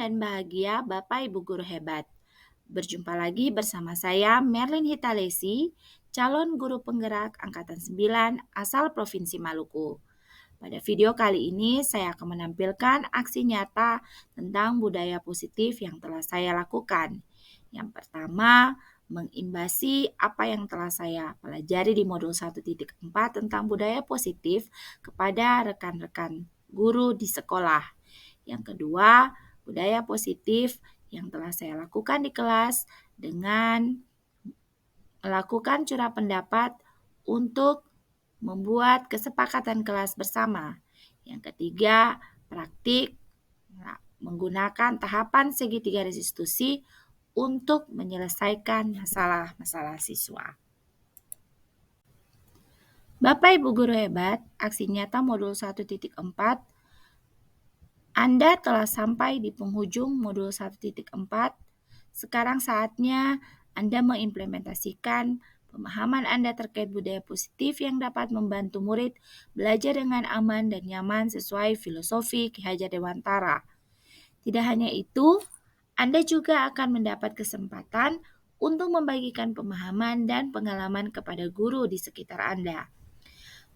dan bahagia Bapak Ibu Guru hebat. Berjumpa lagi bersama saya Merlin Hitalesi, calon guru penggerak Angkatan 9 asal Provinsi Maluku. Pada video kali ini saya akan menampilkan aksi nyata tentang budaya positif yang telah saya lakukan. Yang pertama, mengimbasi apa yang telah saya pelajari di modul 1.4 tentang budaya positif kepada rekan-rekan guru di sekolah. Yang kedua, budaya positif yang telah saya lakukan di kelas dengan melakukan curah pendapat untuk membuat kesepakatan kelas bersama. Yang ketiga, praktik menggunakan tahapan segitiga restitusi untuk menyelesaikan masalah-masalah siswa. Bapak Ibu Guru hebat, aksi nyata modul 1.4 Anda telah sampai di penghujung modul 1.4. Sekarang saatnya Anda mengimplementasikan pemahaman Anda terkait budaya positif yang dapat membantu murid belajar dengan aman dan nyaman sesuai filosofi Ki Hajar Dewantara. Tidak hanya itu, Anda juga akan mendapat kesempatan untuk membagikan pemahaman dan pengalaman kepada guru di sekitar Anda.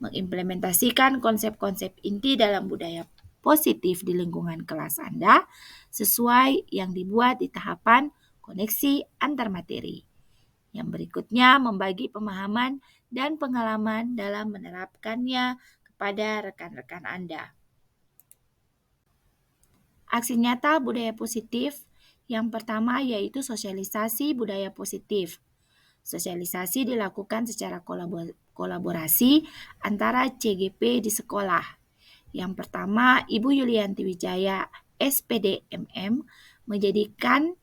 Mengimplementasikan konsep-konsep inti dalam budaya positif di lingkungan kelas Anda sesuai yang dibuat di tahapan koneksi antar materi. Yang berikutnya membagi pemahaman dan pengalaman dalam menerapkannya kepada rekan-rekan Anda. Aksi nyata budaya positif yang pertama yaitu sosialisasi budaya positif. Sosialisasi dilakukan secara kolaborasi antara CGP di sekolah. Yang pertama, Ibu Yulianti Wijaya, SPD MM, menjadikan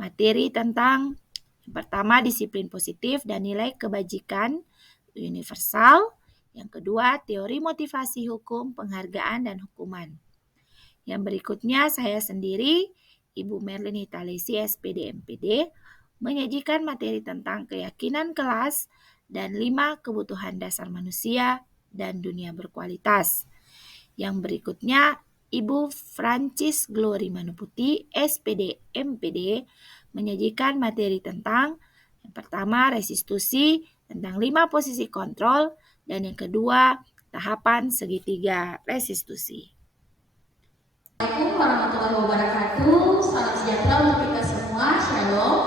materi tentang yang pertama disiplin positif dan nilai kebajikan universal. Yang kedua, teori motivasi hukum, penghargaan, dan hukuman. Yang berikutnya, saya sendiri, Ibu Merlin Hitalesi, SPD MPD, menyajikan materi tentang keyakinan kelas dan 5 kebutuhan dasar manusia dan dunia berkualitas. Yang berikutnya, Ibu Francis Glory Manuputi, SPD MPD, menyajikan materi tentang yang pertama restitusi, tentang 5 posisi kontrol, dan yang kedua tahapan segitiga restitusi. Assalamualaikum warahmatullahi wabarakatuh. Salam sejahtera untuk kita semua. Shalom.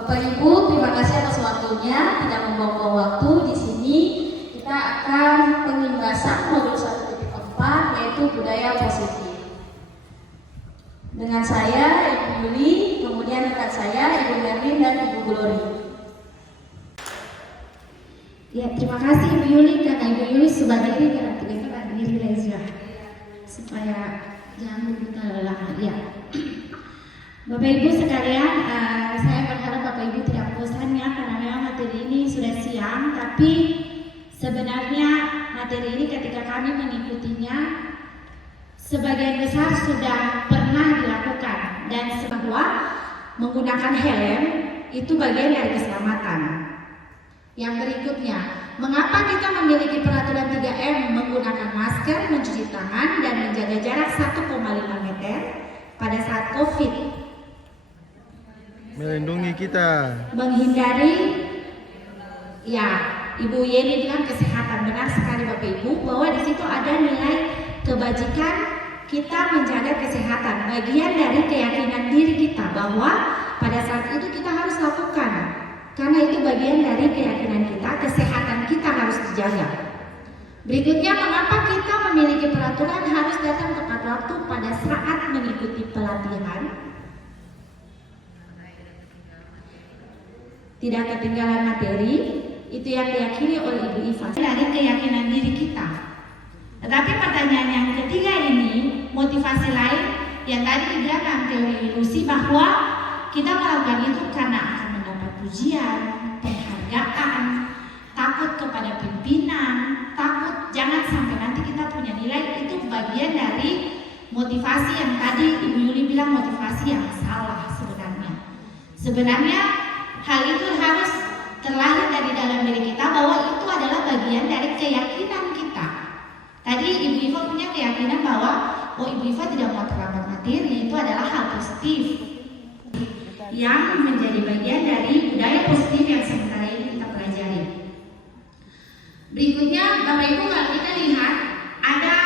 Bapak Ibu, terima kasih atas waktunya. Tidak membuang-buang waktu di sini. Kita akan pengibasan modul 1.4 yaitu budaya positif. Dengan saya Ibu Yuli, kemudian rekan saya Ibu Merlin dan Ibu Glory. Ya, terima kasih Ibu Yuli karena Ibu Yuli sebagai diri Reza supaya jangan kita lelah. Ya, Bapak Ibu sekalian, saya berharap Bapak Ibu tidak bosan ya karena memang materi ini sudah siang, tapi sebenarnya materi ini ketika kami mengikutinya sebagian besar sudah pernah dilakukan dan bahwa menggunakan helm itu bagian dari keselamatan. Yang berikutnya, mengapa kita memiliki peraturan 3M menggunakan masker, mencuci tangan, dan menjaga jarak 1,5 meter pada saat COVID? Melindungi kita. Menghindari, ya, Ibu Yeni bilang kesehatan. Benar sekali Bapak Ibu, bahwa di situ ada nilai kebajikan kita menjaga kesehatan. Bagian dari keyakinan diri kita bahwa pada saat itu kita harus lakukan. Karena itu bagian dari keyakinan kita, kesehatan kita harus dijaga. Berikutnya, mengapa kita memiliki peraturan harus datang tepat waktu pada saat mengikuti pelatihan? Tidak ketinggalan materi, itu yang diyakini oleh Ibu Iva. Dari keyakinan diri kita. Tetapi pertanyaan yang ketiga ini, motivasi lain yang tadi dibilang dalam teori ilusi bahwa kita melakukan itu karena akan mendapat pujian, penghargaan, takut kepada pimpinan, takut jangan sampai nanti kita punya nilai. Itu bagian dari motivasi yang tadi Ibu Yuli bilang motivasi yang salah sebenarnya. Sebenarnya hal itu harus terlahir dari dalam diri kita bahwa itu adalah bagian dari keyakinan kita. Tadi Ibu Iva punya keyakinan bahwa oh Ibu Iva tidak mau terlambat materi, itu adalah hal positif yang menjadi bagian dari budaya positif yang sementara ini kita pelajari. Berikutnya Bapak Ibu, kalau kita lihat ada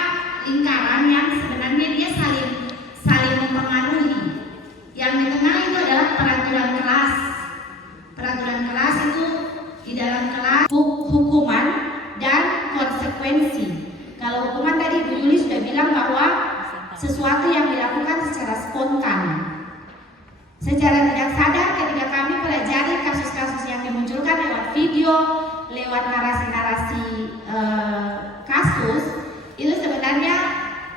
lingkaran yang sebenarnya dia saling mempengaruhi. Yang di tengah itu adalah peraturan kelas. Peraturan kelas itu di dalam kelas hukuman dan konsekuensi. Kalau hukuman tadi Bu Yuli sudah bilang bahwa sesuatu yang dilakukan secara spontan, secara tidak sadar ketika kami pelajari kasus-kasus yang dimunculkan lewat video, lewat narasi-narasi kasus, itu sebenarnya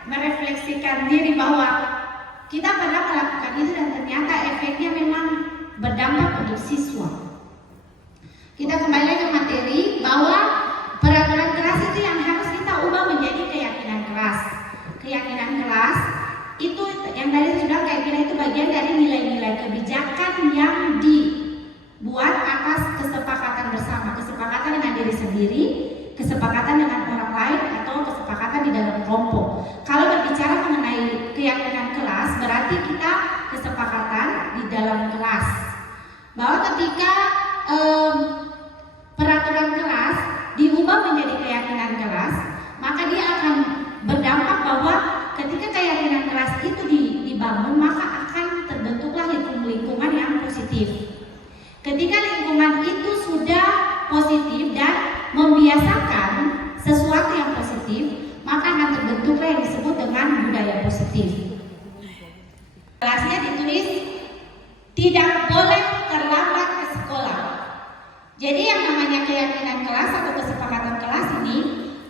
merefleksikan diri bahwa kita pernah melakukan itu dan ternyata efeknya memang berdampak untuk siswa. Kita kembali ke materi bahwa peraturan kelas itu yang harus kita ubah menjadi keyakinan kelas. Keyakinan kelas itu yang tadi sudah keyakinan itu bagian dari nilai-nilai kebijakan yang dibuat atas kesepakatan bersama, kesepakatan dengan diri sendiri, kesepakatan dengan orang lain, atau kesepakatan di dalam kelompok. Kalau berbicara mengenai keyakinan kelas, berarti kita kesepakatan di dalam kelas bahwa ketika peraturan kelas diubah menjadi keyakinan kelas, maka dia akan berdampak bahwa ketika keyakinan kelas itu dibangun, maka akan terbentuklah lingkungan yang positif. Ketika lingkungan itu sudah positif dan membiasakan sesuatu yang positif, maka akan terbentuklah yang disebut dengan budaya positif. Kelasnya ditulis tidak boleh terlambat ke sekolah. Jadi yang namanya keyakinan kelas atau kesepakatan kelas ini,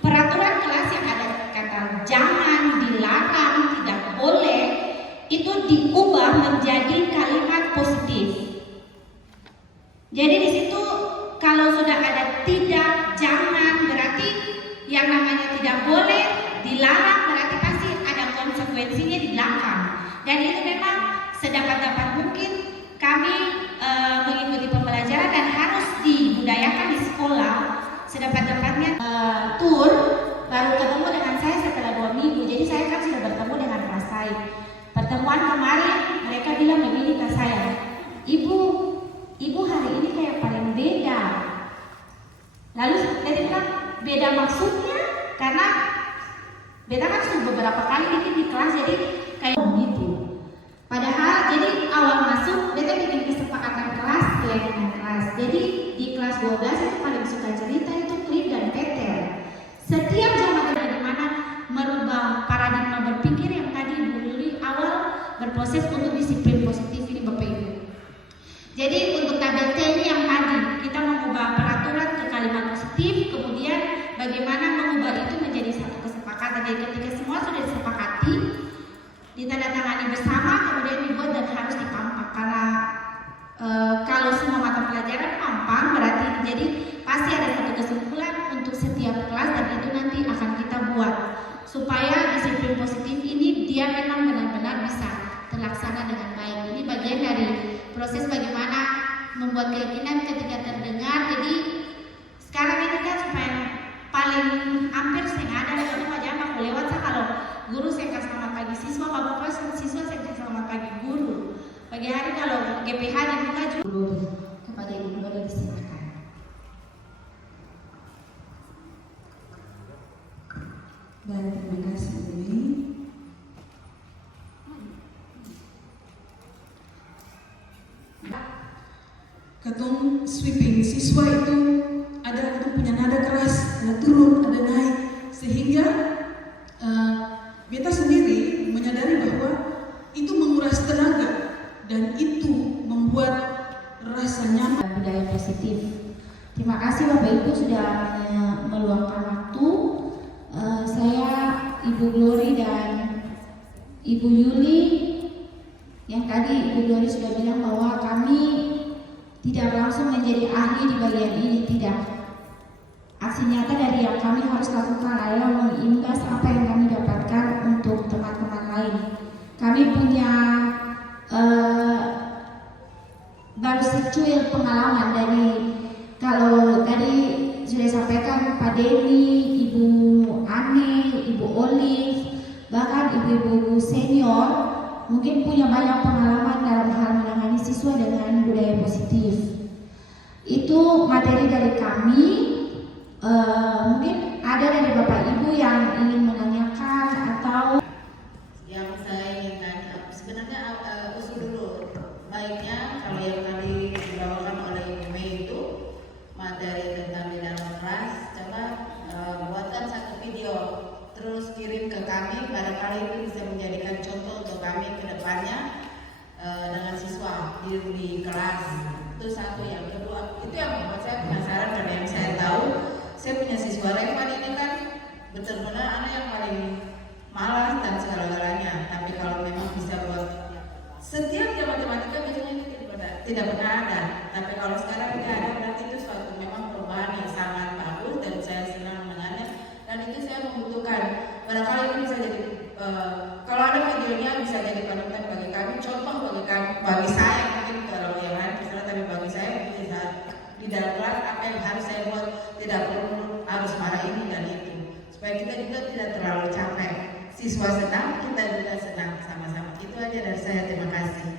peraturan kelas yang ada kata jangan, dilarang, tidak boleh, itu diubah menjadi kalimat positif. Jadi di situ kalau sudah ada tidak, jangan, berarti yang namanya tidak boleh, dilarang, berarti pasti ada konsekuensinya di belakang. Dan itu memang sedapat-dapat mungkin kami mengikuti pembelajaran dan harus dibudayakan di sekolah. Sedapat-dapatnya tur baru ketemu dengan saya setelah 2 minggu. Jadi saya kan sudah bertemu dengan kelas saya. Pertemuan kemarin mereka bilang begini ke saya, Ibu hari ini kayak paling beda. Lalu saya bilang, beda maksudnya? Karena beda kan sudah beberapa kali bikin di kelas, jadi kayak gitu. Padahal jadi awal masuk beta bikin kesepakatan kelas, keyakinan kelas. Jadi di kelas 12 itu paling suka cerita itu Cliff dan Peter. Setiap zaman ada di mana merubah paradigma berpikir yang tadi dulu awal berproses untuk disiplin positif ini Bapak Ibu. Jadi untuk tabel T ini yang tadi kita mengubah peraturan ke kalimat positif, kemudian bagaimana mengubah itu menjadi satu kesepakatan. Jadi ketika semua sudah disepakati, ditandatangani bersama, kemudian dibuat dan harus ditampang. Karena kalau semua mata pelajaran tampang, berarti jadi pasti ada satu kesimpulan untuk setiap kelas dan itu nanti akan kita buat supaya disiplin positif ini dia memang benar-benar bisa terlaksana dengan baik. Ini bagian dari proses bagaimana membuat keyakinan ketika terdengar. Jadi sekarang ini kan supaya paling hampir saya ada itu aja aku lewat kalau guru saya kasih selamat pagi siswa, bapak siswa saya kasih selamat pagi guru. Pagi hari kalau GPH dibuka juga kepada ibu guru disilakan. Baik, terima kasih Dewi. Ketum sweeping siswa itu ada punya nada keras, ada turun, ada naik, sehingga beta sendiri menyadari bahwa itu menguras tenaga dan itu membuat rasa nyaman. Budaya positif. Terima kasih Bapak Ibu sudah meluangkan waktu. Saya Ibu Glory dan Ibu Yuli yang tadi Ibu Glory sudah bilang bahwa kami tidak langsung menjadi ahli di bagian ini, tidak. Aksi nyata dari yang kami harus lakukan adalah mengimbas apa yang kami dapatkan untuk teman-teman lain. Kami punya baru secuil pengalaman dari, kalau tadi sudah sampaikan Pak Denny, Ibu Ane, Ibu Olive, bahkan ibu-ibu senior mungkin punya banyak pengalaman dalam hal menangani siswa dengan budaya positif. Itu materi dari kami. Mungkin ada dari Bapak Ibu yang ingin menanyakan atau yang saya ingin tanya, sebenarnya usul dulu baiknya kalau yang tadi dibawakan oleh Ibu Mei itu materi tentang di dalam kelas, coba buatkan satu video terus kirim ke kami, barangkali itu bisa menjadikan contoh untuk kami ke depannya dengan siswa di kelas. Itu satu. Yang kedua, itu yang membuat saya penasaran karena yang saya tahu, saya punya siswa Revan ini kan benar-benar anak yang paling malas dan segala-galanya. Tapi kalau memang bisa buat setiap jam matematika biasanya itu tidak pernah ada. Tapi kalau sekarang tidak ada, berarti itu suatu memang perubahan yang sangat bagus dan saya senang mendengarnya. Dan itu saya membutuhkan. Barangkali ini bisa jadi kalau ada videonya bisa jadi panutan bagi kami, contoh bagi kami, bagi saya mungkin kalau yang lain terserah, tapi bagi saya bisa di dalam kelas apa yang harus saya buat, tidak perlu harus marah ini dan itu, supaya kita juga tidak terlalu capek. Siswa senang, kita juga senang sama-sama. Itu aja dari saya, terima kasih.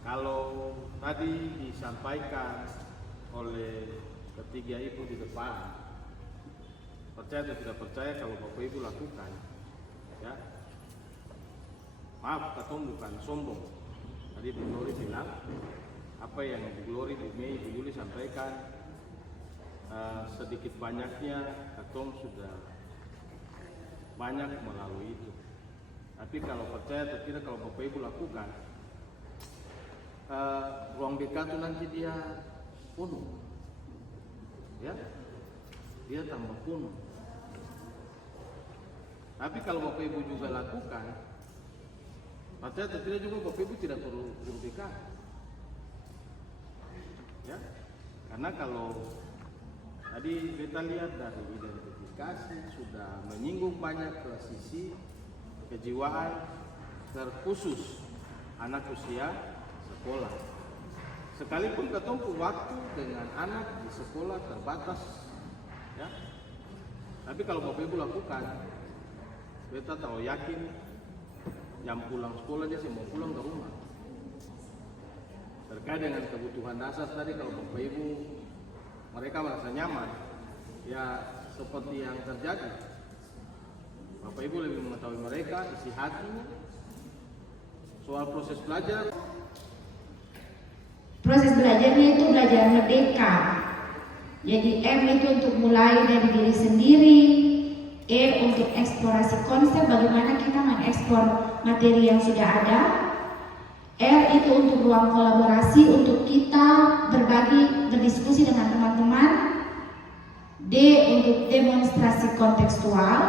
Kalau tadi disampaikan oleh ketiga ibu di depan, percaya atau tidak percaya, kalau Bapak Ibu lakukan, ya, maaf, katong bukan sombong. Tadi Bu Glory bilang apa yang Bu Glory, Bu Mei, Bu Yuli sampaikan, sedikit banyaknya katong sudah banyak melalui itu. Tapi kalau percaya atau tidak, kalau Bapak Ibu lakukan, ruang BK itu nanti dia penuh, ya, dia tambah penuh. Tapi kalau Bapak Ibu juga lakukan, percaya atau tidak juga Bapak Ibu tidak perlu BK, ya, karena kalau tadi kita lihat dari identifikasi sudah menyinggung banyak ke sisi kejiwaan, terkhusus anak usia sekolah. Sekalipun ketemu waktu dengan anak di sekolah terbatas, ya. Tapi kalau Bapak Ibu lakukan, kita tahu yakin jam pulang sekolah dia mau pulang ke rumah. Terkait dengan kebutuhan dasar tadi, kalau Bapak Ibu mereka merasa nyaman, ya seperti yang terjadi, Bapak Ibu lebih mengetahui mereka isi hatinya soal proses belajar. proses belajarnya itu belajar merdeka. Jadi M itu untuk mulai dari diri sendiri, E untuk eksplorasi konsep, bagaimana kita mengekspor materi yang sudah ada, R itu untuk ruang kolaborasi, untuk kita berbagi, berdiskusi dengan teman-teman, D untuk demonstrasi kontekstual,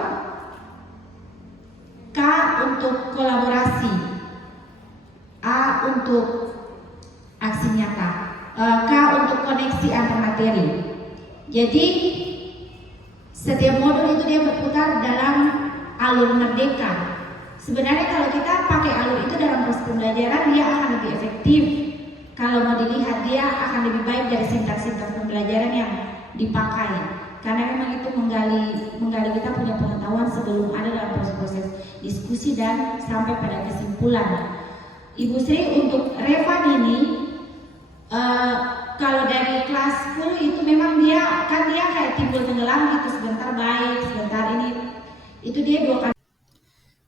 K untuk kolaborasi, A untuk aksi nyata, K untuk koneksi antar materi. Jadi setiap modul itu dia berputar dalam alur merdeka. Sebenarnya kalau kita pakai alur itu dalam proses pembelajaran, dia akan lebih efektif. Kalau mau dilihat, dia akan lebih baik dari sintaks-sintaks pembelajaran yang dipakai. Karena memang itu menggali kita punya pengetahuan sebelum ada dalam proses-proses diskusi dan sampai pada kesimpulan. Ibu Sri, untuk Revan ini, kalau dari kelas 10 itu memang dia kayak timbul tenggelam gitu, sebentar baik, sebentar ini. Itu dia 2 kali.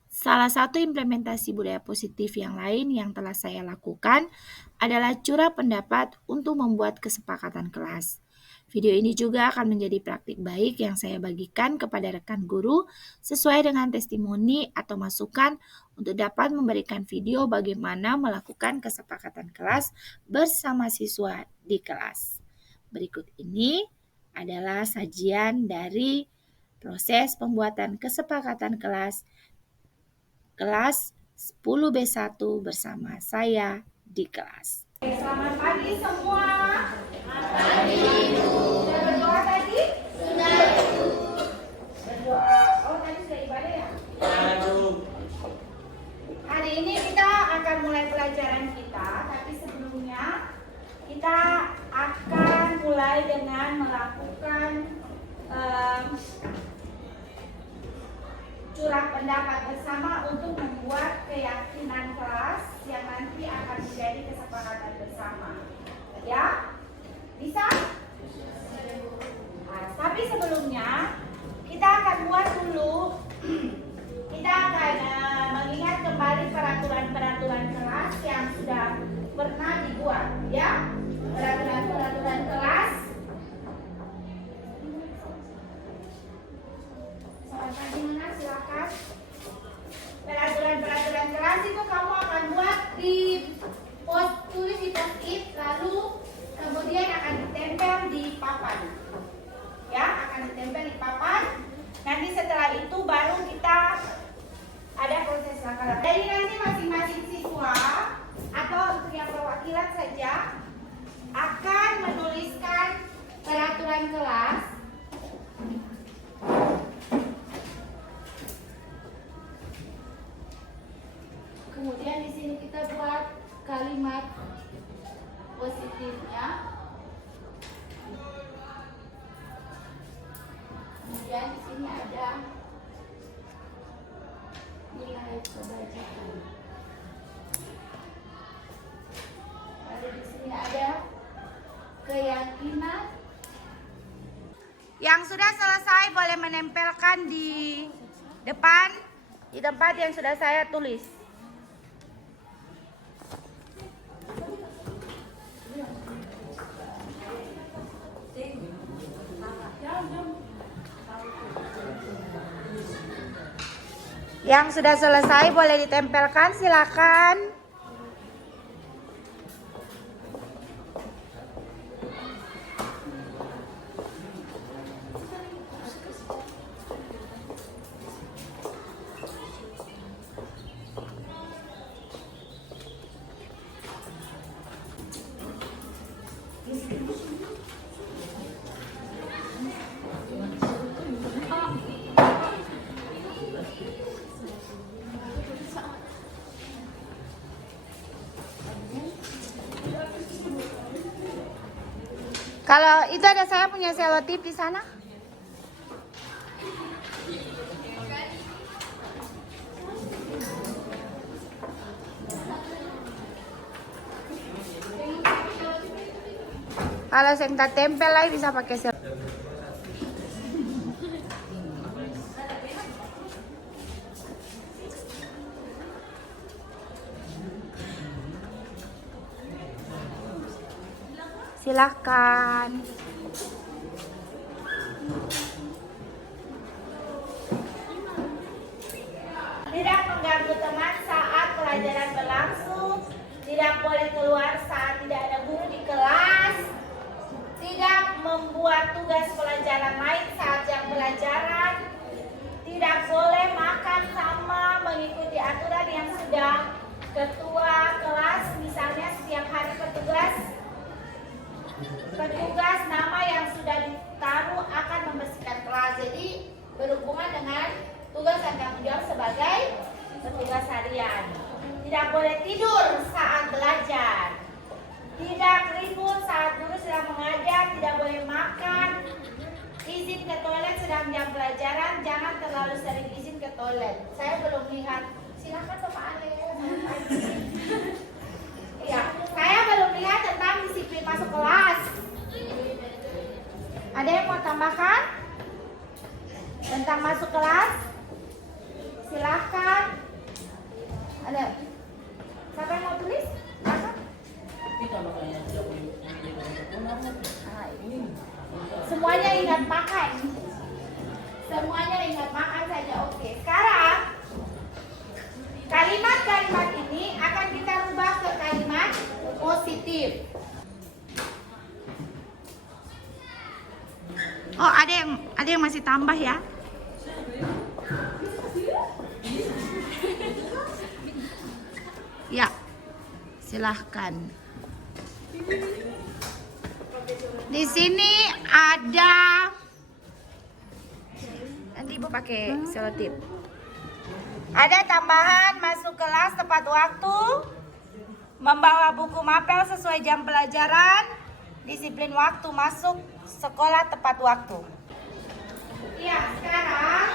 Salah satu implementasi budaya positif yang lain yang telah saya lakukan adalah curah pendapat untuk membuat kesepakatan kelas. Video ini juga akan menjadi praktik baik yang saya bagikan kepada rekan guru sesuai dengan testimoni atau masukan untuk dapat memberikan video bagaimana melakukan kesepakatan kelas bersama siswa di kelas. Berikut ini adalah sajian dari proses pembuatan kesepakatan kelas 10B1 bersama saya di kelas. Selamat pagi semua. Selamat pagi. Sudah berdoa tadi? Sudah. Berdoa. Oh, tadi sudah ibadah ya? Hari ini kita akan mulai pelajaran kita, tapi sebelumnya kita akan mulai dengan melakukan curah pendapat bersama untuk membuat keyakinan kelas yang nanti akan menjadi kesepakatan bersama. Ya? Bisa? Nah, tapi sebelumnya kita akan buat dulu, kita akan mengingat kembali peraturan-peraturan kelas yang sudah pernah dibuat. Ya? Peraturan-peraturan kelas. Silakan. Peraturan-peraturan kelas itu kamu akan buat tulis di post-it, lalu kemudian akan ditempel di papan. Ya, akan ditempel di papan. Nanti setelah itu baru kita ada proses laporan. Jadi nanti masing-masing siswa atau untuk yang perwakilan saja akan menuliskan peraturan kelas. Kemudian di sini kita buat kalimat positifnya. Kemudian di sini ada nilai kebajikan. Lalu di sini ada keyakinan. Yang sudah selesai boleh menempelkan di depan, di tempat yang sudah saya tulis. Yang sudah selesai boleh ditempelkan, silakan. Kalau itu ada saya punya selotip di sana. Kalau saya minta tempel lagi bisa pakai selotip. Silahkan. Tidak mengganggu teman saat pelajaran berlangsung. Tidak boleh keluar saat tidak ada guru di kelas. Tidak membuat tugas pelajaran lain saat jam pelajaran. Tidak boleh makan sama mengikuti aturan yang sudah ketua kelas, misalnya setiap hari petugas nama yang sudah ditaruh akan membersihkan kelas. Jadi berhubungan dengan tugas dan tanggung jawab sebagai petugas harian. Tidak boleh tidur saat belajar. Tidak ribut saat guru sedang mengajar. Tidak boleh makan. Izin ke toilet sedang jam pelajaran. Jangan terlalu sering izin ke toilet. Saya belum lihat. Silakan Bapak Ale. Ya, saya belum lihat tentang disiplin masuk kelas. Ada yang mau tambahkan tentang masuk kelas? Silahkan. Ada. Siapa yang mau tulis? Apa? Semuanya ingat makan. Semuanya ingat makan saja. Oke. Sekarang kalimat-kalimat ini akan kita rubah ke kalimat positif. Oh, ada yang masih tambah ya? Ya, silahkan. Di sini ada, nanti Ibu pakai selotip. Ada tambahan masuk kelas tepat waktu, membawa buku mapel sesuai jam pelajaran, disiplin waktu masuk sekolah tepat waktu. Iya, sekarang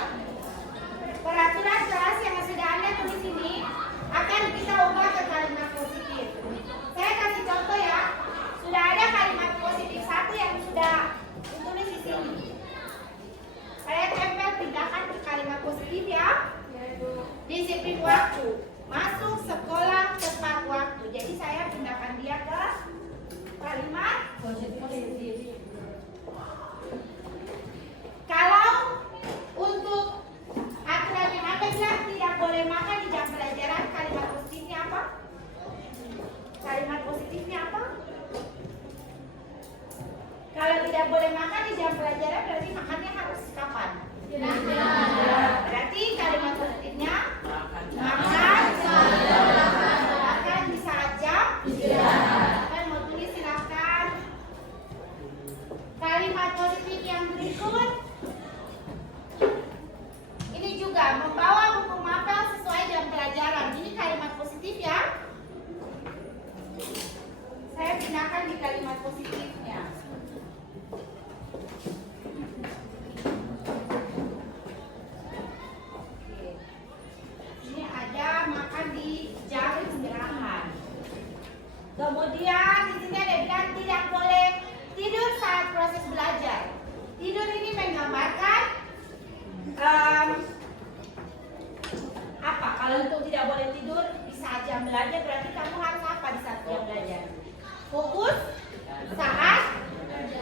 peraturan kelas yang sudah Anda tulis ini akan kita ubah ke kalimat positif. Saya kasih contoh ya. Sudah ada kalimat positif satu yang sudah ditulis di sini. Saya tempel, pindahkan ke kalimat positif ya. Disiplin waktu, masuk sekolah tepat waktu. Jadi saya pindahkan dia ke kalimat positif. Kalau untuk aturan yang ada bilang tidak boleh makan di jam pelajaran, kalimat positifnya apa? Kalimat positifnya apa? Kalau tidak boleh makan di jam pelajaran berarti makannya harus kapan? Berarti kalimat positifnya makan di saat jam istirahat. Kan mau tulis silakan. Kalimat positif yang berikut ini juga membawa buku mapel sesuai jam pelajaran. Ini kalimat positif ya. Saya pindahkan di kalimat positifnya. Ini ada makan di jam istirahat. Kemudian di sini ada bilang tidak boleh tidur saat proses belajar. Tidur ini menggambarkan apa? Kalau untuk tidak boleh tidur di saat jam belajar berarti kamu harus apa di saat jam belajar? Fokus saat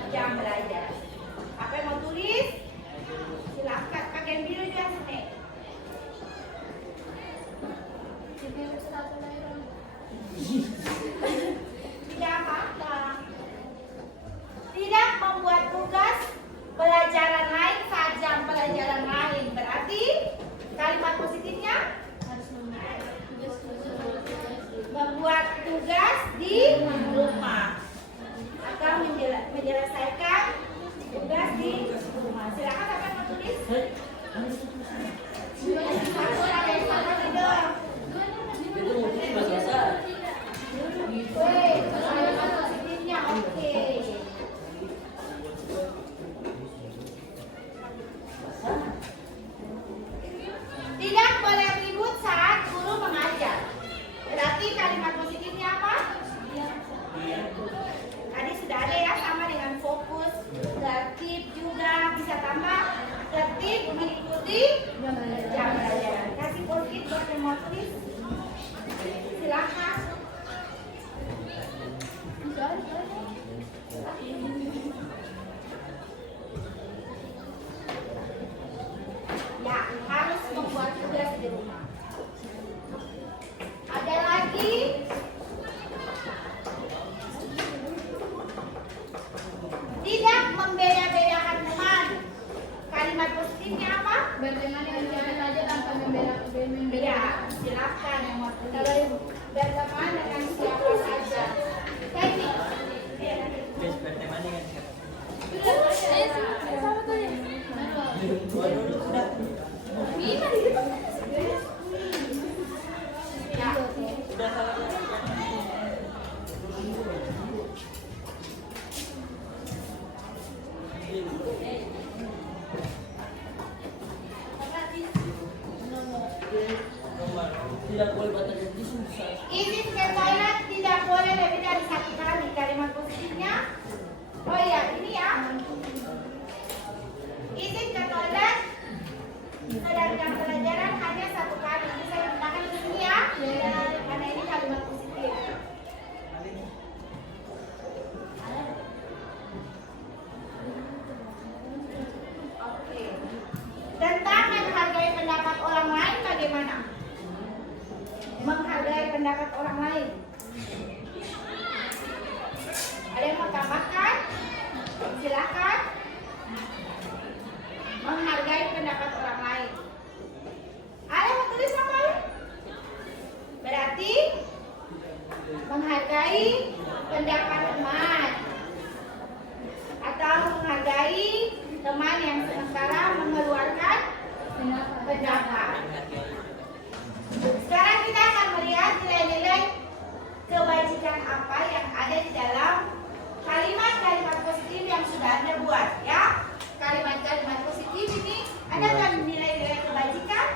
jam belajar. Apa yang mau tulis? Silahkan pakai yang biru juga sini. Tidak apa-apa. Tidak membuat tugas pelajaran lain saat jam pelajaran lain. Berarti kalimat positifnya membuat tugas di rumah atau menyelesaikan tugas di rumah. Silakan apa yang mau tulis? Satu ada yang sama tidak? Kalimat positifnya oke. Tidak boleh ribut saat guru mengajar. Berarti kalimat positifnya apa? Tadi sudah ada ya, sama dengan fokus, tertib juga bisa tambah tertib mengikuti jam pelajaran. Kasih positif buat yang mau tulis. Silakan. Ya, harus membuat tugas di rumah. Ada lagi tidak membeda-bedakan teman. Kalimat positifnya apa? Berteman dengan siapa saja tanpa membeda-bedakan. Ya, silakan yang mau tulis. Berteman dengan siapa saja. Tadi. Berteman dengan siapa? Tidak boleh baca janji susah. Izin ke toilet tidak boleh lebih dari satu kali. Kalimat positifnya, oh iya ini ya. Izin ke toilet sedangkan pelajaran hanya satu kali. Ini saya gunakan di sini ya, karena ini kalimat positif. Oke. Tentang menghargai pendapat orang lain bagaimana? Menghargai pendapat orang lain. Ada yang mau tambahkan? Silakan. Menghargai pendapat orang lain. Ada yang mau tulis apa? Berarti menghargai pendapat teman atau menghargai teman yang sementara mengeluarkan pendapat. Sekarang kita akan melihat nilai-nilai kebajikan apa yang ada di dalam kalimat-kalimat positif yang sudah Anda buat ya. Kalimat-kalimat positif ini ada kan nilai-nilai kebajikan?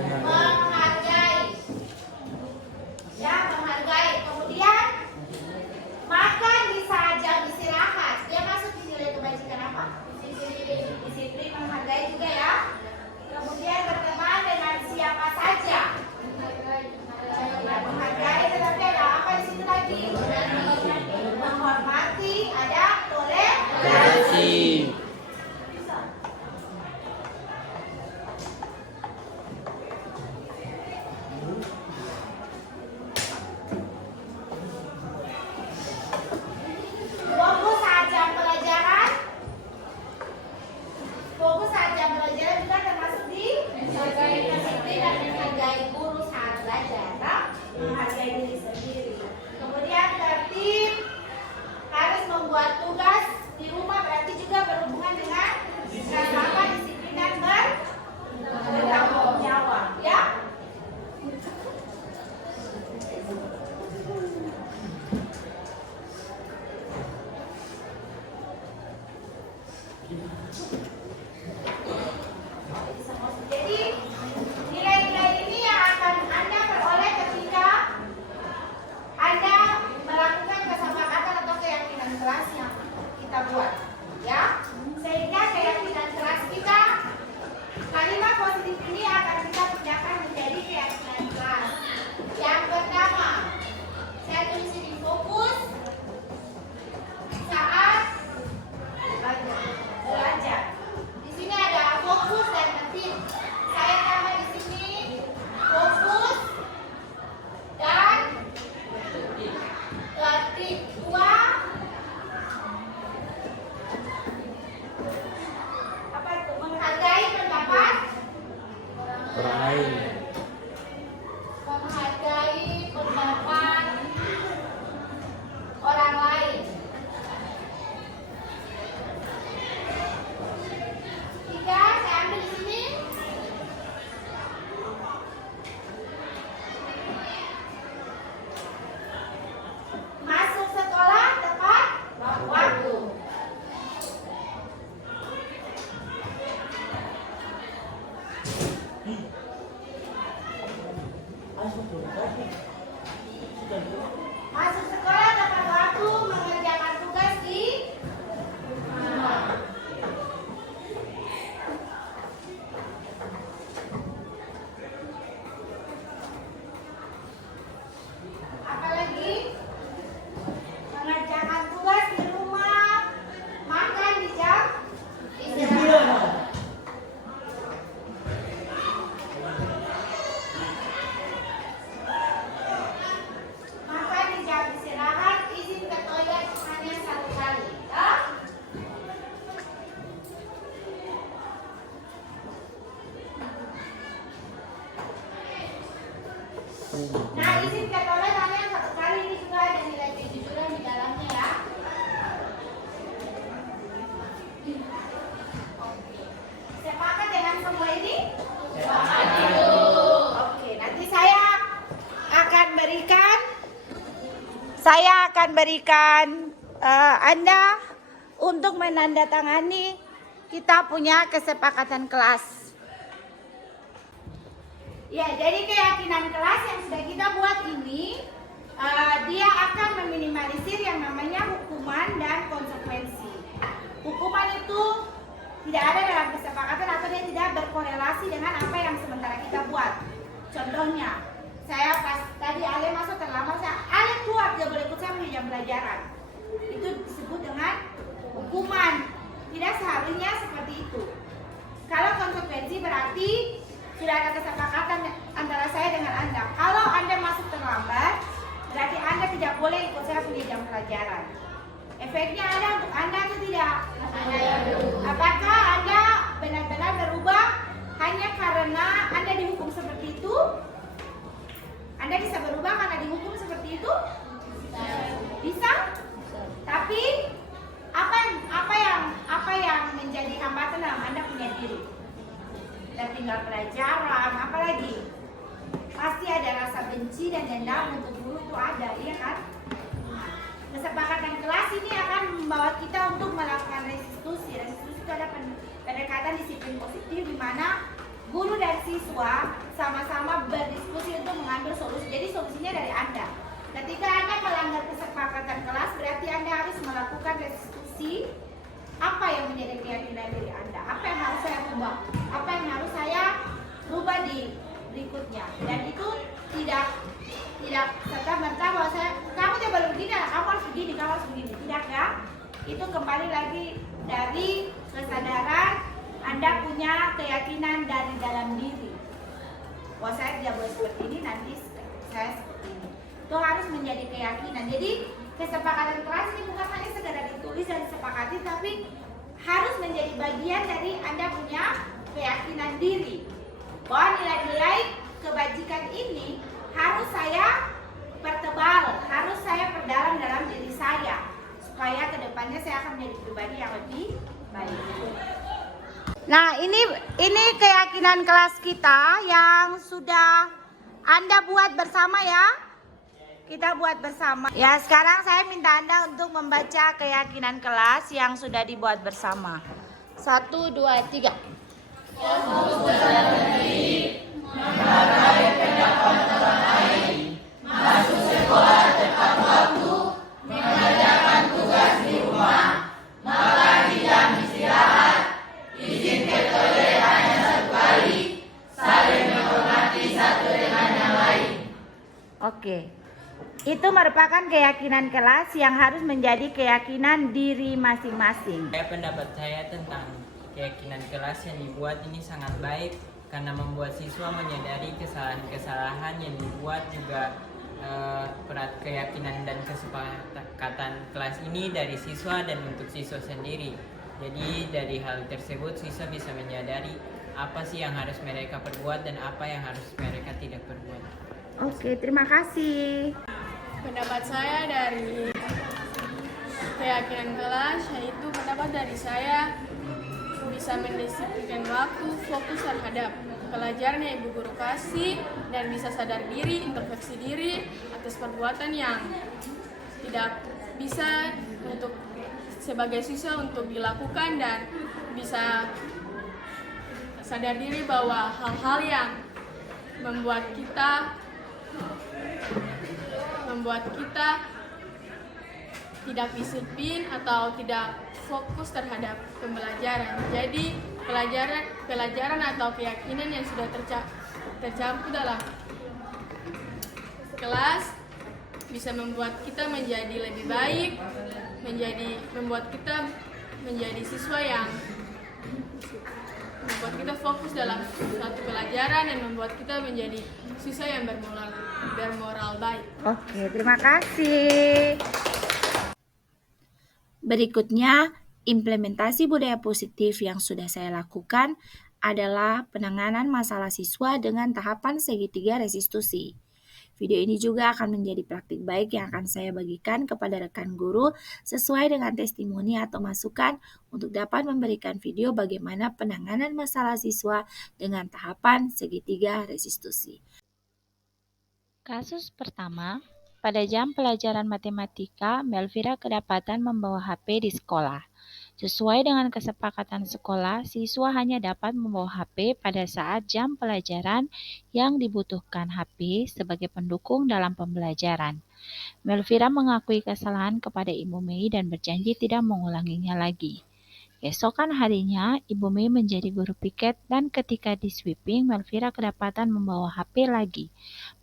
Menghargai. Ya, menghargai. Kemudian makan di saat jam istirahat. Dia masuk di nilai kebajikan apa? Disiplin menghargai juga ya. Kemudian berteman dengan siapa saja. Ya, menghargai, tetapi ada apa di situ lagi? Menghormati, ada toleransi. Fokus saat jam pelajaran. Fokus saat jam pelajaran juga termasuk di menghargai disiplin dan menghargai guru saat belajar. Nah, menghargai diri sendiri. Kemudian tertib, harus membuat tugas di rumah, berarti juga berhubungan dengan rasa disiplin dan bertanggung jawab. Ya. Jadi nilai-nilai ini yang akan Anda peroleh ketika Anda melakukan kesepakatan atau keyakinan kelas yang kita buat, ya. Sehingga keyakinan kelas kita, kalimat positif ini akan kita pindahkan menjadi keyakinan kelas. Yang pertama, saya tulis ini fokus saat belajar. Di sini ada fokus dan tertib. Saya tambah di sini fokus dan tertib. Dua, apa itu? Menghargai pendapat Orang lain. menghargai pendapat orang lain. Tiga, saya ambil di sini. Masuk sekolah tepat waktu. Masuk sekolah tepat waktu, mengerjakan tugas di rumah. Apalagi mengerjakan tugas di rumah, makan di jam istirahat. Makan di jam istirahat, izin ke toilet hanya 1 kali. Ya? Nah, izin ke toilet hanya 1 kali, ini juga ada nilai kejujuran di dalamnya ya. Sepakat dengan semua ini? Sepakat. Oke, nanti saya akan berikan Anda untuk menandatangani kita punya kesepakatan kelas. Ya, jadi keyakinan kelas yang sudah kita buat ini, dia akan meminimalisir yang namanya hukuman dan konsekuensi. Hukuman itu tidak ada dalam kesepakatan atau dia tidak berkorelasi dengan apa yang sementara kita buat. Contohnya, saya pas tadi Ale masuk terlambat, Ale keluar, dia boleh ikut saya punya jam pelajaran. Itu disebut dengan hukuman. Tidak seharusnya seperti itu. Kalau konsekuensi berarti sudah ada kesepakatan antara saya dengan Anda. Kalau Anda masuk terlambat, berarti Anda tidak boleh ikut saya punya jam pelajaran. Efeknya ada untuk Anda atau tidak? Apakah Anda benar-benar berubah hanya karena Anda dihukum seperti itu? Anda bisa berubah karena dihukum seperti itu? Bisa? Tapi apa yang menjadi hambatan dalam Anda punya diri? Tertinggal pelajaran, apalagi? Pasti ada rasa benci dan dendam untuk guru itu ada, iya kan? Kesepakatan kelas ini akan membawa kita untuk melakukan restitusi. Restitusi itu ada pendekatan disiplin positif di mana guru dan siswa sama berikutnya dari Anda. Ketika Anda melanggar kesepakatan kelas, berarti Anda harus melakukan restitusi. Apa yang menjadi keyakinan diri Anda? Apa yang harus saya ubah? Apa yang harus saya rubah di berikutnya? Dan itu tidak serta-merta bahwa kamu tidak boleh begini, kamu harus begini, kamu harus begini. Tidak ya? Itu kembali lagi dari kesadaran Anda punya keyakinan dari dalam diri. Wah, saya tidak boleh seperti ini, nanti saya seperti ini. Itu harus menjadi keyakinan. Jadi kesepakatan kelas ini bukan hanya sekedar ditulis dan disepakati, tapi harus menjadi bagian dari Anda punya keyakinan diri. Bahwa nilai-nilai kebajikan ini harus saya pertebal, harus saya perdalam dalam diri saya, supaya kedepannya saya akan menjadi pribadi yang lebih baik. Nah, ini keyakinan kelas kita yang sudah Anda buat bersama ya. Kita buat bersama. Ya, sekarang saya minta Anda untuk membaca keyakinan kelas yang sudah dibuat bersama. 1, 2, 3. Oke. Itu merupakan keyakinan kelas yang harus menjadi keyakinan diri masing-masing. Pendapat saya tentang keyakinan kelas yang dibuat ini sangat baik karena membuat siswa menyadari kesalahan-kesalahan yang dibuat, juga keyakinan dan kesepakatan kelas ini dari siswa dan untuk siswa sendiri. Jadi dari hal tersebut siswa bisa menyadari apa sih yang harus mereka perbuat dan apa yang harus mereka tidak perbuat. Oke, terima kasih. Pendapat saya dari keyakinan kelas yaitu pendapat dari saya bisa mendisiplinkan waktu, fokus terhadap pelajaran yang ibu guru kasih, dan bisa sadar diri, introspeksi diri atas perbuatan yang tidak bisa untuk sebagai siswa untuk dilakukan, dan bisa sadar diri bahwa hal-hal yang membuat kita tidak disiplin atau tidak fokus terhadap pembelajaran. Jadi pelajaran atau keyakinan yang sudah tercampur dalam kelas bisa membuat kita menjadi lebih baik, membuat kita menjadi siswa yang membuat kita fokus dalam suatu pelajaran dan membuat kita menjadi siswa yang bermoral baik. Oke, terima kasih. Berikutnya, implementasi budaya positif yang sudah saya lakukan adalah penanganan masalah siswa dengan tahapan segitiga restitusi. Video ini juga akan menjadi praktik baik yang akan saya bagikan kepada rekan guru sesuai dengan testimoni atau masukan untuk dapat memberikan video bagaimana penanganan masalah siswa dengan tahapan segitiga restitusi. Kasus pertama, pada jam pelajaran matematika, Melvira kedapatan membawa HP di sekolah. Sesuai dengan kesepakatan sekolah, siswa hanya dapat membawa HP pada saat jam pelajaran yang dibutuhkan HP sebagai pendukung dalam pembelajaran. Melvira mengakui kesalahan kepada Ibu Mei dan berjanji tidak mengulanginya lagi. Keesokan harinya, Ibu Mei menjadi guru piket dan ketika di sweeping, Melvira kedapatan membawa HP lagi.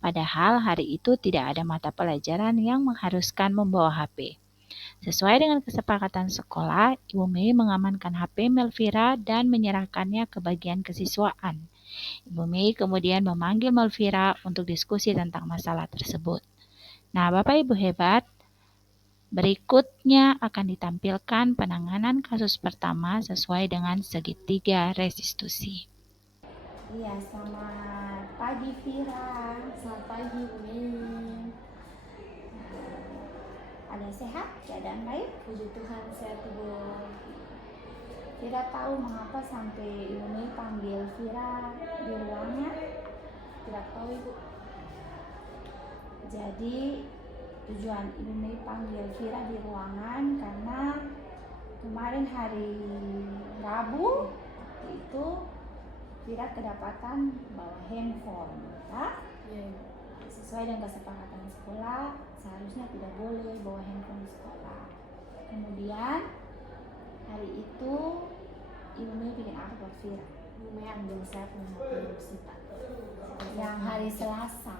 Padahal hari itu tidak ada mata pelajaran yang mengharuskan membawa HP. Sesuai dengan kesepakatan sekolah, Ibu Mei mengamankan HP Melvira dan menyerahkannya ke bagian kesiswaan. Ibu Mei kemudian memanggil Melvira untuk diskusi tentang masalah tersebut. Nah, Bapak Ibu hebat, berikutnya akan ditampilkan penanganan kasus pertama sesuai dengan segitiga restitusi. Iya, selamat pagi Vira. Selamat pagi, Umi. Ada sehat? Keadaan baik? Puji Tuhan, sehat Ibu. Tidak tahu mengapa sampai Ibu Mei panggil Vira di ruangnya? Tidak tahu Ibu. Jadi tujuan Ibu Mei panggil Vira di ruangan karena kemarin hari Rabu itu Vira kedapatan bawa handphone, ya? Iya. sesuai dengan kesepakatan sekolah, seharusnya tidak boleh bawa handphone di sekolah. Kemudian hari itu Ibu Mei bikin apa buat Vira? Ibu Mei ambil saya punya HP Rosita. Yang hari Selasa.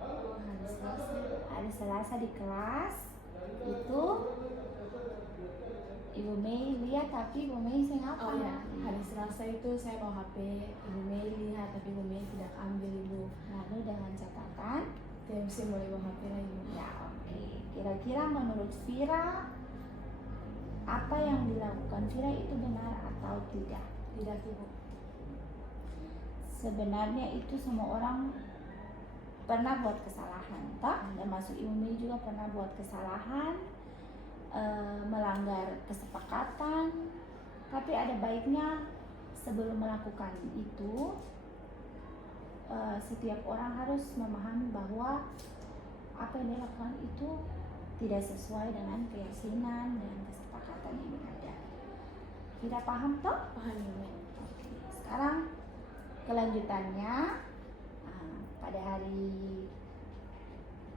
Hari Selasa. Hari Selasa di kelas itu Ibu Mei lihat tapi Ibu Mei saya apa Oh ya, hari Selasa itu saya bawa HP, Ibu Mei lihat tapi Ibu Mei tidak ambil Ibu. Lalu dengan catatan Tidak bisa boleh bawa HP lagi. ya oke. Kira-kira menurut Vira apa yang dilakukan Vira itu benar atau tidak? Tidak Ibu. Sebenarnya itu semua orang pernah buat kesalahan, toh? Termasuk Ibu Mei juga pernah buat kesalahan, melanggar kesepakatan. Tapi ada baiknya sebelum melakukan itu, setiap orang harus memahami bahwa apa yang dilakukan itu tidak sesuai dengan keyakinan dan kesepakatan yang ada. Tidak paham toh? Paham Ibu. Oke, sekarang kelanjutannya pada hari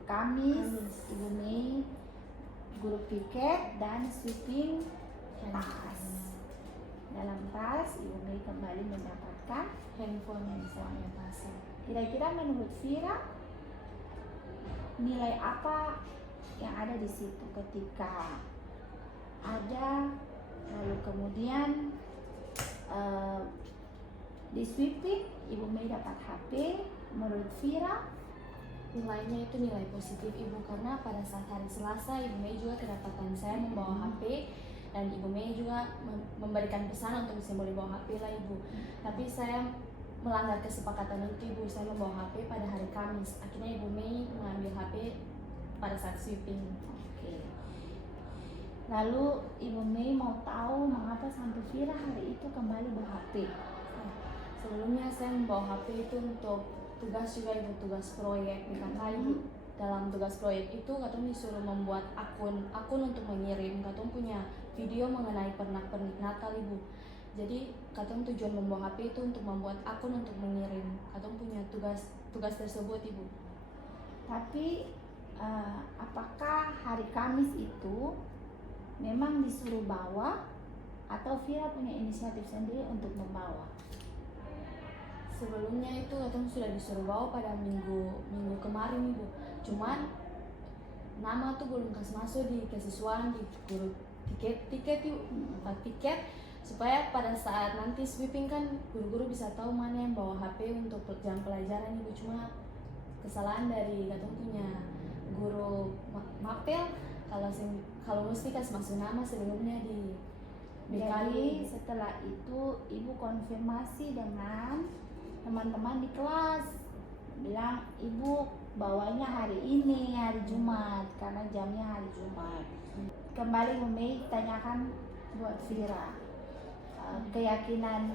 Kamis, Ibu Mei guru piket dan sweeping tas. Dalam tas Ibu Mei kembali mendapatkan Handphone yang saya tasnya. kira-kira menurut Vira nilai apa yang ada di situ ketika ada, lalu kemudian di sweeping Ibu Mei dapat HP. Menurut Vira Nilainya itu nilai positif Ibu, karena pada saat hari Selasa Ibu Mei juga kedapatan saya membawa HP dan Ibu Mei juga memberikan pesan untuk saya boleh bawa HP lah Ibu. Tapi saya melanggar kesepakatan itu Ibu, saya membawa HP pada hari Kamis. Akhirnya Ibu Mei mengambil HP pada saat sweeping. Oke. Lalu Ibu Mei mau tahu mengapa sampai Vira hari itu kembali bawa HP. Sebelumnya saya membawa HP itu untuk tugas juga Ibu, tugas proyek di kakak Ibu. Dalam tugas proyek itu katong disuruh membuat akun untuk mengirim. Katong punya video mengenai pernak-pernik Natal Ibu. Jadi katong tujuan membawa HP itu untuk membuat akun untuk mengirim. Katong punya tugas tersebut Ibu. Tapi apakah hari Kamis itu memang disuruh bawa atau Vira punya inisiatif sendiri untuk membawa? Sebelumnya itu katong sudah disuruh bawa pada minggu kemarin Ibu. Cuman nama tuh belum kasih masuk di kesiswaan di guru tiket supaya pada saat nanti sweeping kan guru-guru bisa tahu mana yang bawa HP untuk jam pelajaran Ibu. Cuma kesalahan dari katong punya guru mapel kalau mesti kasih masuk nama sebelumnya di Jadi setelah itu Ibu konfirmasi dengan teman-teman di kelas, bilang Ibu bawanya hari ini, hari Jumat, karena jamnya hari Jumat. Kembali Ibu Mei tanyakan buat Vira, keyakinan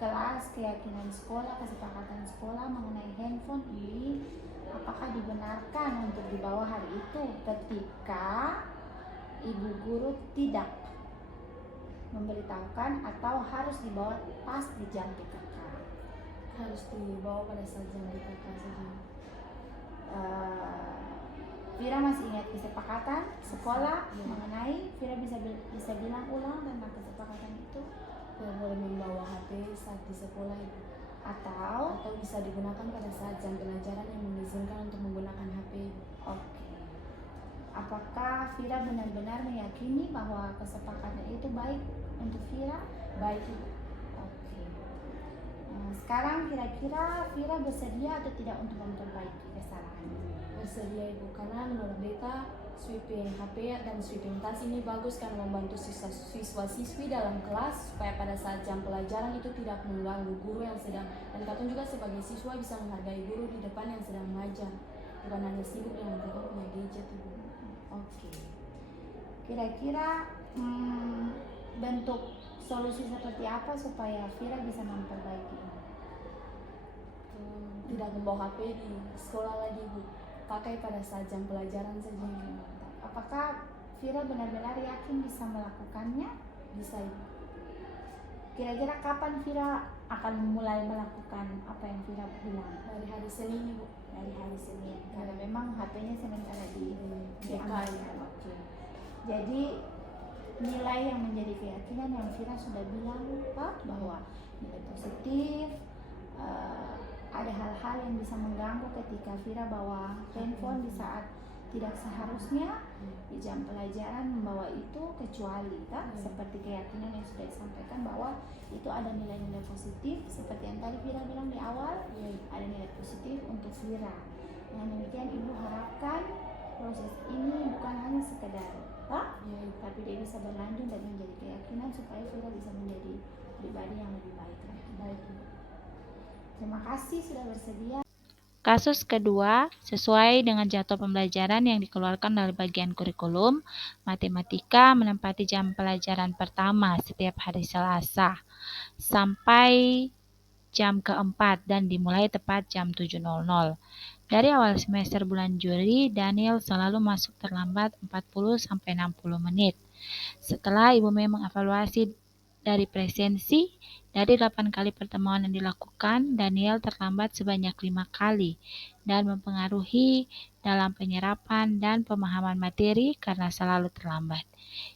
kelas, keyakinan sekolah, kesepakatan sekolah mengenai handphone ini apakah dibenarkan untuk dibawa hari itu ketika Ibu guru tidak memberitahukan atau harus dibawa pas di jam PKK? harus dibawa pada saat jam PKK saja. Vira masih ingat kesepakatan sekolah mengenai Vira bisa bilang ulang tentang kesepakatan itu? Tidak boleh membawa HP saat di sekolah Ibu. Atau bisa digunakan pada saat jam pelajaran yang mengizinkan untuk menggunakan HP Ibu. Oke. Apakah Vira benar-benar meyakini bahwa kesepakatan itu baik untuk Vira? Baik Ibu. Oke. Sekarang kira-kira Vira bersedia atau tidak untuk memperbaiki kesalahan ini? Bersedia Ibu, karena menurut beta sweeping HP dan sweeping tas ini bagus karena membantu siswa-siswi dalam kelas supaya pada saat jam pelajaran itu tidak mengganggu guru yang sedang, dan katong juga sebagai siswa bisa menghargai guru di depan yang sedang mengajar, bukan hanya sibuk dengan katong punya gadget Ibu. Oke. Kira-kira bentuk solusi seperti apa supaya Vira bisa memperbaiki ini? Tidak membawa HP di sekolah lagi Bu, pakai pada saat jam pelajaran saja. Apakah Vira benar-benar yakin bisa melakukannya? Bisa Ibu. Kira-kira kapan Vira akan mulai melakukan apa yang Vira bilang? Dari hari Senin, Ibu. Dari hari Senin, karena memang HP-nya sementara diambil. Oke. Jadi nilai yang menjadi keyakinan yang Vira sudah bilang Pak, bahwa nilai positif, ada hal-hal yang bisa mengganggu ketika Vira bawa handphone di saat tidak seharusnya di jam pelajaran membawa itu, kecuali kan seperti keyakinan yang sudah disampaikan bahwa itu ada nilai-nilai positif seperti yang tadi Vira bilang di awal, ada nilai positif untuk Vira. Dengan demikian Ibu harapkan proses ini bukan hanya sekedar tapi dia bisa berlanjut dan menjadi keyakinan supaya Vira bisa menjadi pribadi yang lebih baik lagi. Terima kasih sudah bersedia. Kasus kedua, sesuai dengan jadwal pembelajaran yang dikeluarkan dari bagian kurikulum, matematika menempati jam pelajaran pertama setiap hari Selasa sampai jam keempat dan dimulai tepat jam 7.00. Dari awal semester bulan Juli, Daniel selalu masuk terlambat 40-60 menit. Setelah Ibu Mei mengevaluasi dari presensi, dari 8 kali pertemuan yang dilakukan, Daniel terlambat sebanyak 5 kali dan mempengaruhi dalam penyerapan dan pemahaman materi karena selalu terlambat.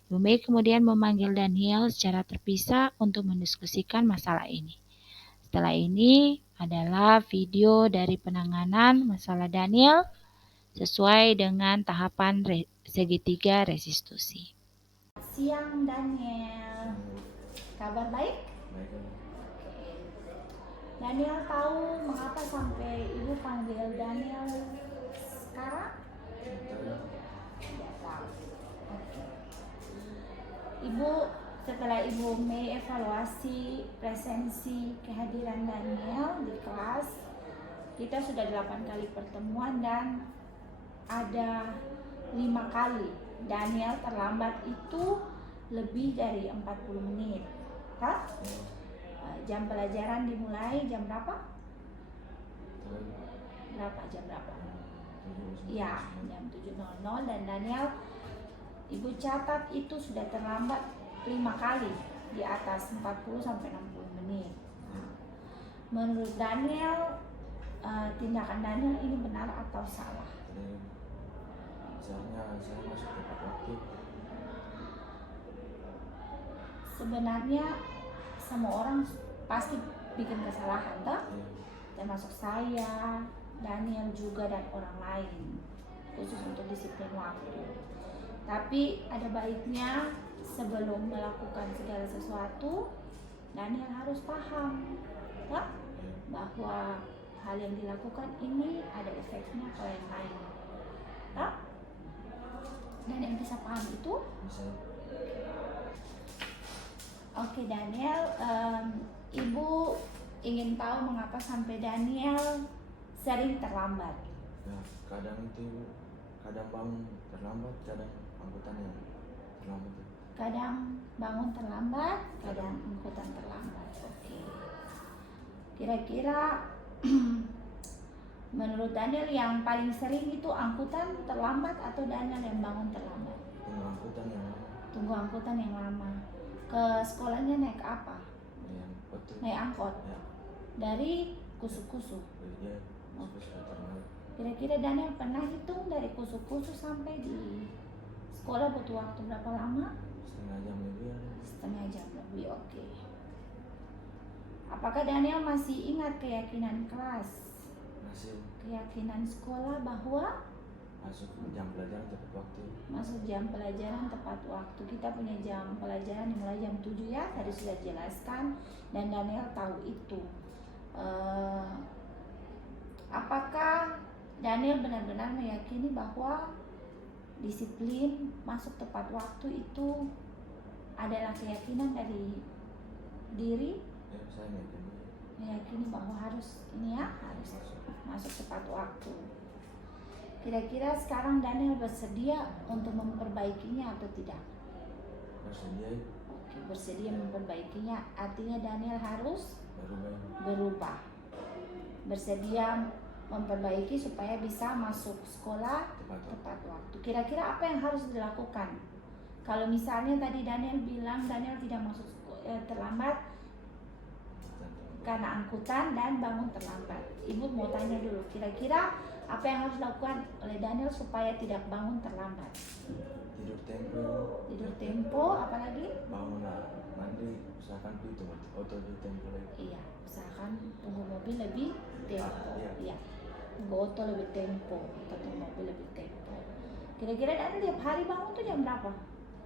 Ibu Mei kemudian memanggil Daniel secara terpisah untuk mendiskusikan masalah ini. Setelah ini adalah video dari penanganan masalah Daniel sesuai dengan tahapan segitiga restitusi. Siang Daniel, kabar baik? Daniel tahu mengapa sampai Ibu panggil Daniel sekarang? Tidak tahu. Ibu, setelah Ibu Mei evaluasi presensi kehadiran Daniel di kelas, kita sudah 8 kali pertemuan dan ada 5 kali Daniel terlambat itu lebih dari 40 menit. Kan? Jam pelajaran dimulai jam berapa? Jam berapa? Ya, jam 7.00 dan Daniel, Ibu catat itu sudah terlambat 5 kali di atas 40-60 menit. Menurut Daniel, tindakan Daniel ini benar atau salah? Misalnya saya masuk tepat waktu. Sebenarnya semua orang pasti bikin kesalahan, toh? Termasuk saya, Daniel juga dan orang lain, khusus untuk disiplin waktu. Tapi ada baiknya sebelum melakukan segala sesuatu, Daniel harus paham, toh? Bahwa hal yang dilakukan ini ada efeknya ke yang lain, toh? Dan yang bisa paham itu? Oke Daniel, Ibu ingin tahu mengapa sampai Daniel sering terlambat? Ya, kadang bangun terlambat, kadang angkutan yang terlambat. Kadang bangun terlambat, kadang angkutan terlambat. Oke. Kira-kira menurut Daniel yang paling sering itu angkutan terlambat atau Daniel yang bangun terlambat? Tunggu angkutan yang lama. Ke sekolahnya naik apa? Naik angkot. Ya. Dari Kusu-Kusu. Kira-kira Daniel pernah hitung dari Kusu-Kusu sampai di sekolah butuh waktu berapa lama? Setengah jam lebih. Oke. Apakah Daniel masih ingat keyakinan kelas? Masih. Keyakinan sekolah bahwa masuk jam pelajaran tepat waktu. Masuk jam pelajaran tepat waktu. Kita punya jam pelajaran dimulai jam 7 ya, tadi sudah jelaskan dan Daniel tahu itu. Apakah Daniel benar-benar meyakini bahwa disiplin masuk tepat waktu itu adalah keyakinan dari diri? Ya, saya meyakini bahwa harus ini ya, harus masuk tepat waktu. Kira-kira sekarang Daniel bersedia untuk memperbaikinya atau tidak? Bersedia. Oke, bersedia memperbaikinya. Artinya Daniel harus berubah. Bersedia memperbaiki supaya bisa masuk sekolah tepat waktu. Kira-kira apa yang harus dilakukan? Kalau misalnya tadi Daniel bilang Daniel tidak masuk terlambat, karena angkutan dan bangun terlambat. Ibu mau tanya dulu, kira-kira apa yang harus dilakukan oleh Daniel supaya tidak bangun terlambat? Tidur tempo. Tidur tempo, apalagi? Bangun mandi, usahakan itu auto di tempo lagi. Iya, usahakan tunggu mobil lebih tempo. Iya. Tunggu auto lebih tempo atau tunggu mobil lebih tempo. Kira-kira Daniel tiap hari bangun tuh jam berapa?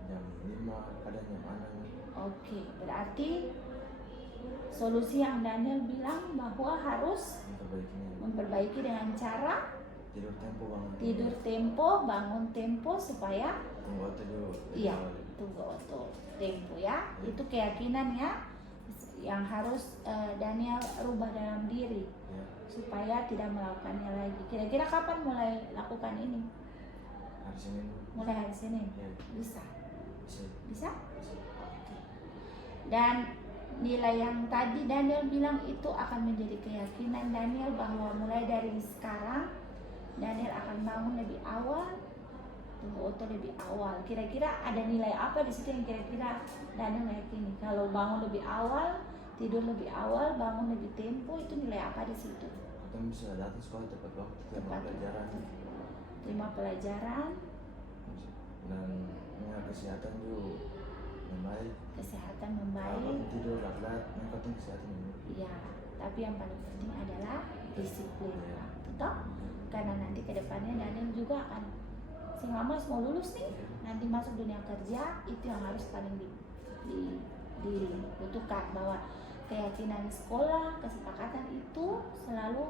Jam 5, kadang jam 6. Oke, berarti solusi yang Daniel bilang bahwa harus memperbaiki dengan cara tidur tempo, bangun tempo supaya tunggu auto dulu. Iya, tunggu auto tempo ya. Itu keyakinannya yang harus Daniel rubah dalam diri supaya tidak melakukannya lagi. Kira-kira kapan mulai lakukan ini? Hari Senin. Mulai hari Senin? Ya. Bisa? Bisa? Oke. Dan nilai yang tadi Daniel bilang itu akan menjadi keyakinan Daniel bahwa mulai dari sekarang Daniel akan bangun lebih awal, tunggu auto lebih awal. Kira-kira ada nilai apa di situ yang kira-kira Daniel meyakini? Kalau bangun lebih awal, tidur lebih awal, bangun lebih tempo, itu nilai apa di situ? Atau bisa datang sekolah tepat waktu, terima pelajaran. Terima pelajaran. Dan kesehatan juga membaik. Kesehatan membaik. Kalau tidur lat-lat, yang penting kesehatan membaik. Iya, tapi yang paling penting adalah disiplin, betul? Karena nanti kedepannya Daniel juga akan si mama mau lulus nih, nanti masuk dunia kerja, itu yang harus paling dibutuhkan, bahwa keyakinan sekolah, kesepakatan itu selalu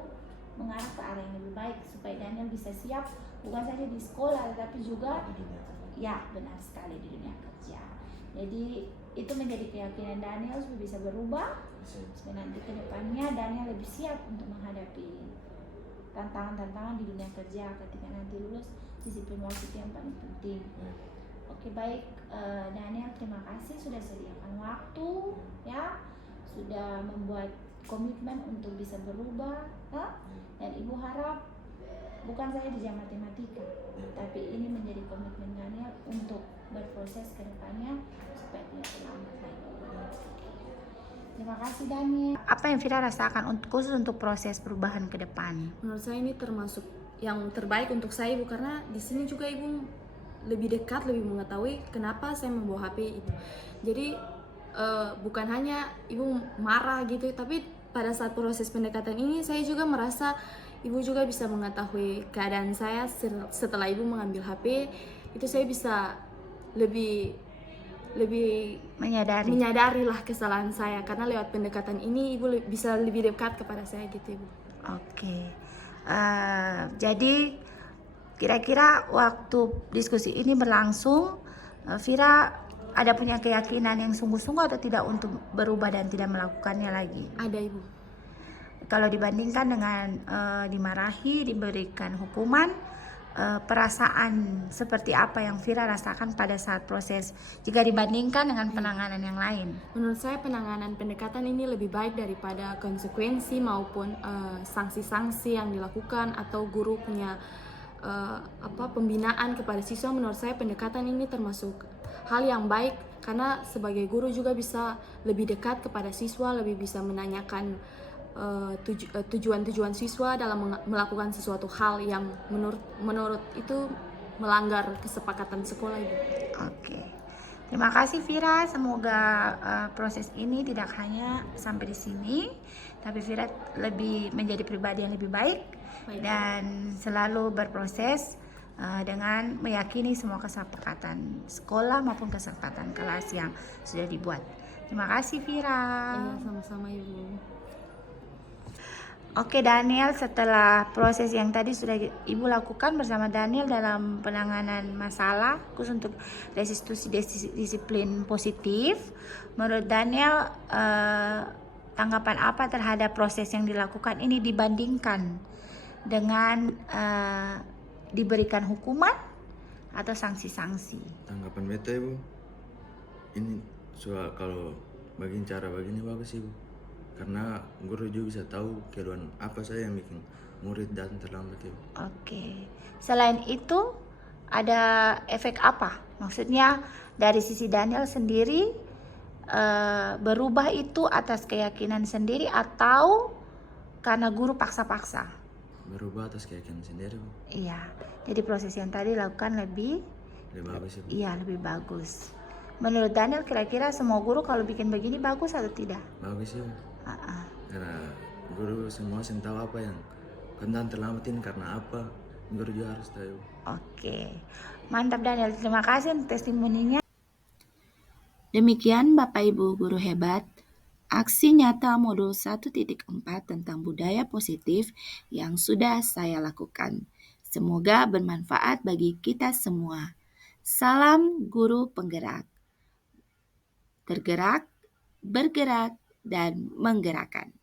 mengarah ke arah yang lebih baik supaya Daniel bisa siap bukan saja di sekolah tetapi juga ya benar sekali di dunia kerja. Jadi itu menjadi keyakinan Daniel supaya bisa berubah supaya nanti kedepannya Daniel lebih siap untuk menghadapi tantangan-tantangan di dunia kerja ketika nanti lulus. Disiplin waktu itu yang paling penting. Oke, baik Daniel, terima kasih sudah sediakan waktu ya, sudah membuat komitmen untuk bisa berubah ya? Dan ibu harap bukan saja di jam matematika, tapi ini menjadi komitmen Daniel untuk berproses ke depannya supaya tidak terlambat lagi. Terima kasih Daniel. Apa yang Vira rasakan khusus untuk proses perubahan ke depan? Menurut saya ini termasuk yang terbaik untuk saya, Ibu, karena di sini juga Ibu lebih dekat, lebih mengetahui kenapa saya membawa HP itu. Jadi bukan hanya Ibu marah gitu, tapi pada saat proses pendekatan ini saya juga merasa Ibu juga bisa mengetahui keadaan saya setelah Ibu mengambil HP. Itu saya bisa lebih menyadari lah kesalahan saya, karena lewat pendekatan ini Ibu bisa lebih dekat kepada saya gitu, Ibu. Oke. Jadi kira-kira waktu diskusi ini berlangsung, Vira ada punya keyakinan yang sungguh-sungguh atau tidak untuk berubah dan tidak melakukannya lagi? Ada, Ibu. Kalau dibandingkan dengan dimarahi, diberikan hukuman, perasaan seperti apa yang Vira rasakan pada saat proses jika dibandingkan dengan penanganan yang lain? Menurut saya penanganan pendekatan ini lebih baik daripada konsekuensi maupun sanksi-sanksi yang dilakukan atau guru punya pembinaan kepada siswa. Menurut saya pendekatan ini termasuk hal yang baik, karena sebagai guru juga bisa lebih dekat kepada siswa, lebih bisa menanyakan tujuan-tujuan siswa dalam melakukan sesuatu hal yang menurut itu melanggar kesepakatan sekolah, Ibu. Oke. Terima kasih Vira, semoga proses ini tidak hanya sampai di sini, tapi Vira lebih menjadi pribadi yang lebih baik dan selalu berproses dengan meyakini semua kesepakatan sekolah maupun kesepakatan kelas yang sudah dibuat. Terima kasih Vira. Iya, sama-sama Ibu. Oke Daniel, setelah proses yang tadi sudah Ibu lakukan bersama Daniel dalam penanganan masalah khusus untuk restitusi disiplin positif, menurut Daniel tanggapan apa terhadap proses yang dilakukan ini dibandingkan dengan diberikan hukuman atau sanksi-sanksi? Tanggapan beta, Ibu, ini soal kalau bagian cara begini bagus, Ibu. Karena guru juga bisa tahu keluhan apa saya yang bikin murid datang terlambat, Ibu. Oke. Selain itu ada efek apa? Maksudnya dari sisi Daniel sendiri berubah itu atas keyakinan sendiri atau karena guru paksa-paksa? Berubah atas keyakinan sendiri, Bu. Iya, jadi proses yang tadi lakukan lebih bagus ya, Bu. Iya, lebih bagus. Menurut Daniel, kira-kira semua guru kalau bikin begini bagus atau tidak? Bagus ya, Bu. Karena guru semua yang tahu apa yang kontan terlambat ini karena apa, guru juga harus tahu. Oke, mantap Daniel. Terima kasih untuk testimoninya. Demikian Bapak Ibu guru hebat, aksi nyata modul 1.4 tentang budaya positif yang sudah saya lakukan. Semoga bermanfaat bagi kita semua. Salam guru penggerak. Tergerak, bergerak, dan menggerakkan.